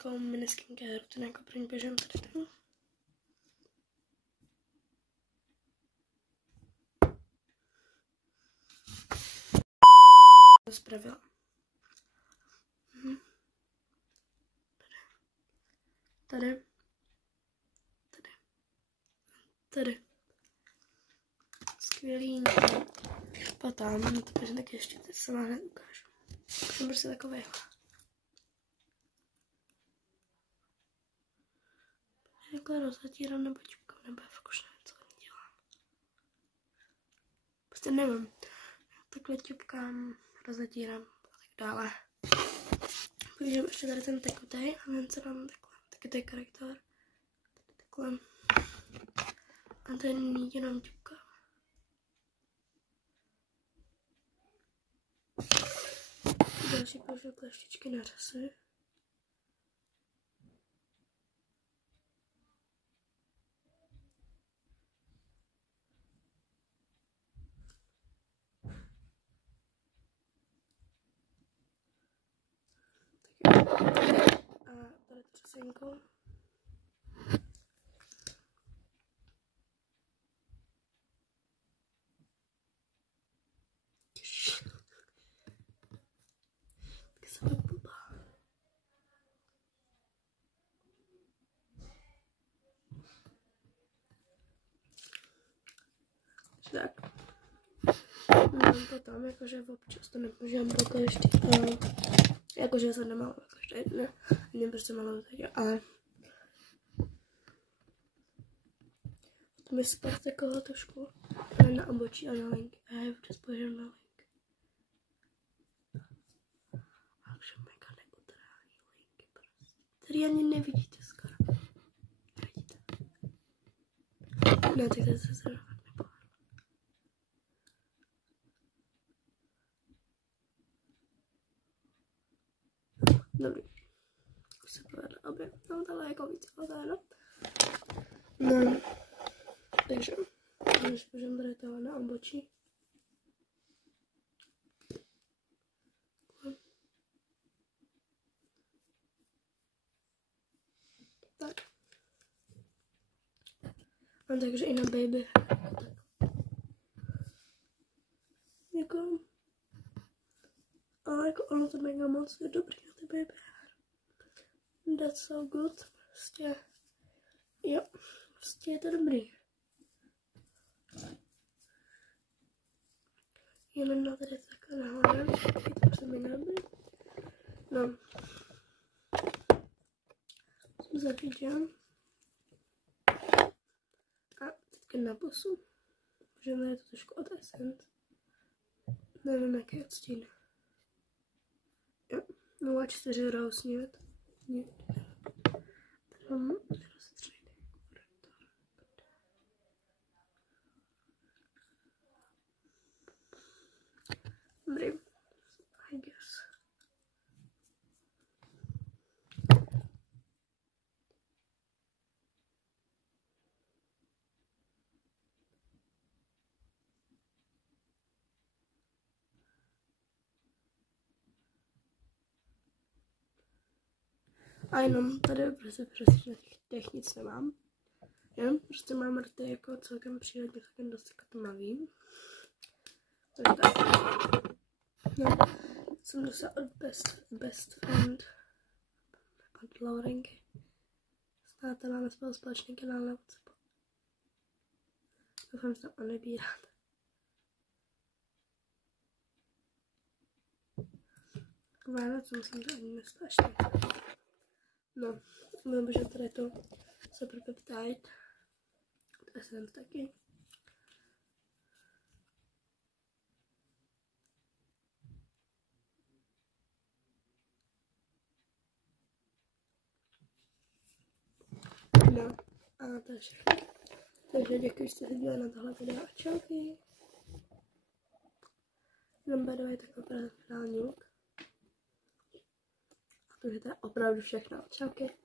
Jako mini skincare rutinu, jako první běžem tady ten. To spravila. Tady. Skvělý. Patám, to protože tak ještě teď se vám hned ukážu. Jsem prostě takovejhle. Takhle rozatírám nebo čupkám, nebo já fakt už nevím, co oni dělám. Prostě nevím. Takhle čupkám, rozatírám a tak dále. Používám ještě tady ten tekutej a jen se dám takhle. Tekutej korektor. Takhle. A ten jenom čupkám. Další použiju kleštičky na řasy. A tady třesenko. Tak se to blbá. Tak. Potom, jakože občas to nepoužívám pro kleště. Jakože se nemaluju každý den. Nevím, proč se maluju teď, ale to mi spad takového trošku na obočí a na linky. A já je vždyť používám na linky. A už mega neutrální linky prostě. Tady ani nevidíte skoro. Nevidíte. Ne, tak to se zrovna nepovedlo. Dobrý. Už se povedlo, dobrý. No, tohle je jako víc no. No. Takže, když můžeme tady tohle na obočí. Tak. No, takže i na baby. Jako, ale jako ono to mega moc je dobrý na ty baby. That's so good. Prostě, jo, prostě je to dobrý. Jenom na tady takhle nahoře, to se mi nelíbí. No. Jsem zavíděl. A teďka na pusu. Můžeme to trošku od Essence. Nevím, jaký je odstín. Jo, 0,4 Rose Nude. Dobrý, I guess. A jenom tady prostě těch nic nemám. Jo, prostě mám rty jako celkem přírodně, celkem dost jako tmavý. Takže tak. No, jsem dostala od Best Friend od Laurenky. Znáte, máme spolu společný kanál na WhatsAppu. Doufám, že tam odebírat. Vánocům jsem to ani nestrašně. No, mám, že tady to Super Peptide od Essence taky. No, a to je všechno. Takže děkuji, že jste se dívali na tohle video a čauky. Jenom by takový finální look. A to je opravdu všechno. Čauky.